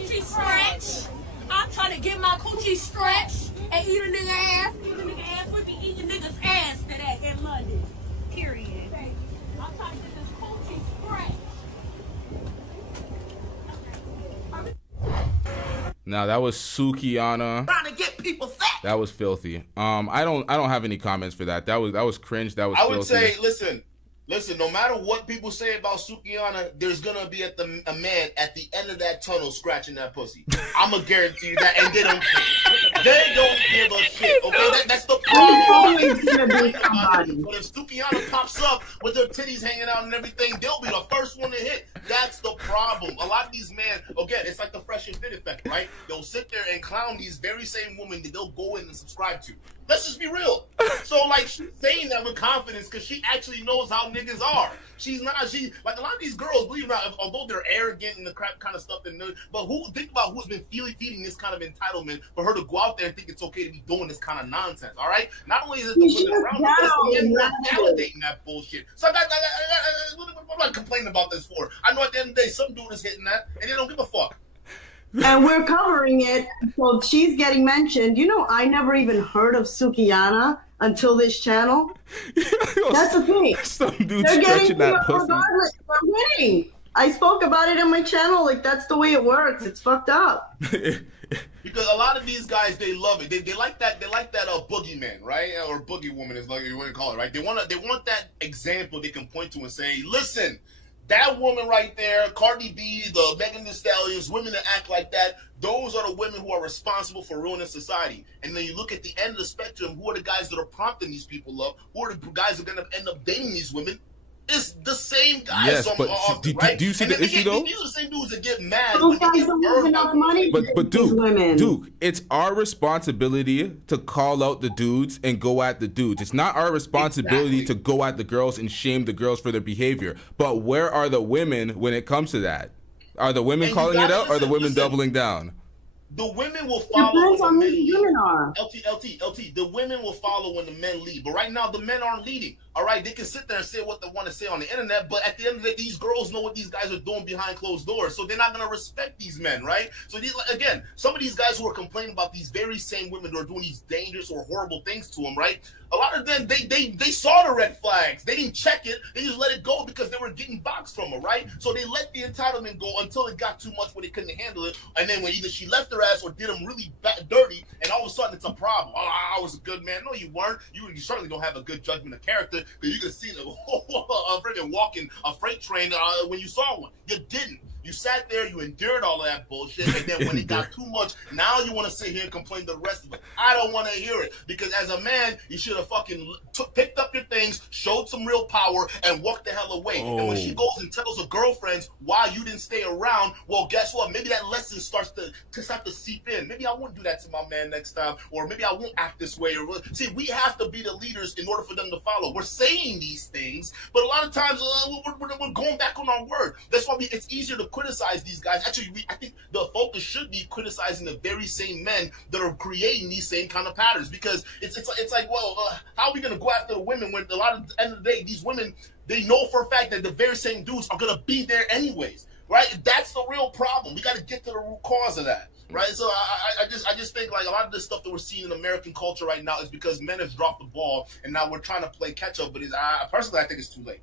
coochie stretched. I'm trying to get my coochie stretched and eat a nigga ass. Eat a nigga ass. We be eating niggas ass today in London. Period. I'm trying to get this coochie stretched. Now that was Sukihana. Trying to get people fat. That was filthy. I don't have any comments for that. That was cringe. That was filthy. I would say, listen, no matter what people say about Sukihana, there's gonna be a man at the end of that tunnel scratching that pussy. I'ma guarantee you that, and they don't care. They don't give a shit. Okay, that's the problem. But if Sukihana pops up with her titties hanging out and everything, they'll be the first one to hit. That's the problem. A lot of these men, again, it's like the fresh and fit effect, right? They'll sit there and clown these very same women that they'll go in and subscribe to. Let's just be real. So, like, she's saying that with confidence because she actually knows how niggas are. She's not, like, a lot of these girls, believe it or not, although they're arrogant and the crap kind of stuff, but think about who's been feeding this kind of entitlement for her to go out there and think it's okay to be doing this kind of nonsense, all right? Not only is it the women around her, but the men who are validating that bullshit. So, what am I complaining about this for? I know at the end of the day, some dude is hitting that, and they don't give a fuck. And we're covering it, so she's getting mentioned. You know, I never even heard of Sukihana until this channel. That's the thing. Some dude They're stretching that pussy. Regardless, we're winning. I spoke about it on my channel. Like, that's the way it works. It's fucked up. Because a lot of these guys, they love it. They like that. They like that boogeyman, right? Or boogie woman is like you want to call it, right? They want that example they can point to and say, listen. That woman right there, Cardi B, the Megan Thee Stallions, women that act like that, those are the women who are responsible for ruining society. And then you look at the end of the spectrum, who are the guys that are prompting these people up? Who are the guys that are going to end up dating these women? It's the same guys. Yes, but right? do you see the issue though? These are the same dudes that get mad. Those guys don't have enough money. But Duke, it's our responsibility to call out the dudes and go at the dudes. It's not our responsibility to go at the girls and shame the girls for their behavior. But where are the women when it comes to that? Are the women calling it out, or are the women doubling down? The women will follow when the men lead. Are. LT. The women will follow when the men lead. But right now, the men aren't leading. All right, they can sit there and say what they want to say on the internet, but at the end of the day, these girls know what these guys are doing behind closed doors, so they're not going to respect these men, right? So, again, some of these guys who are complaining about these very same women who are doing these dangerous or horrible things to them, right? A lot of them, they saw the red flags. They didn't check it. They just let it go because they were getting boxed from her, right? So they let the entitlement go until it got too much where they couldn't handle it, and then when either she left her ass or did them really dirty, and all of a sudden it's a problem. Oh, I was a good man. No, you weren't. You certainly don't have a good judgment of character because you can see the freaking walking a freight train when you saw one. You didn't. You sat there, you endured all of that bullshit, and then when it got too much, now you want to sit here and complain to the rest of it. I don't want to hear it, because as a man, you should have fucking picked up your things, showed some real power, and walked the hell away. And when she goes and tells her girlfriends why you didn't stay around, well, guess what? Maybe that lesson starts to seep in. Maybe I won't do that to my man next time, or maybe I won't act this way. See, we have to be the leaders in order for them to follow. We're saying these things, but a lot of times we're going back on our word. That's why it's easier to criticize these guys. Actually, I think the focus should be criticizing the very same men that are creating these same kind of patterns, because it's like, well, how are we going to go after the women when a lot of the end of the day, these women, they know for a fact that the very same dudes are going to be there anyways, right? That's the real problem. We got to get to the root cause of that, right? So I just think like a lot of this stuff that we're seeing in American culture right now is because men have dropped the ball and now we're trying to play catch up, but personally I think it's too late.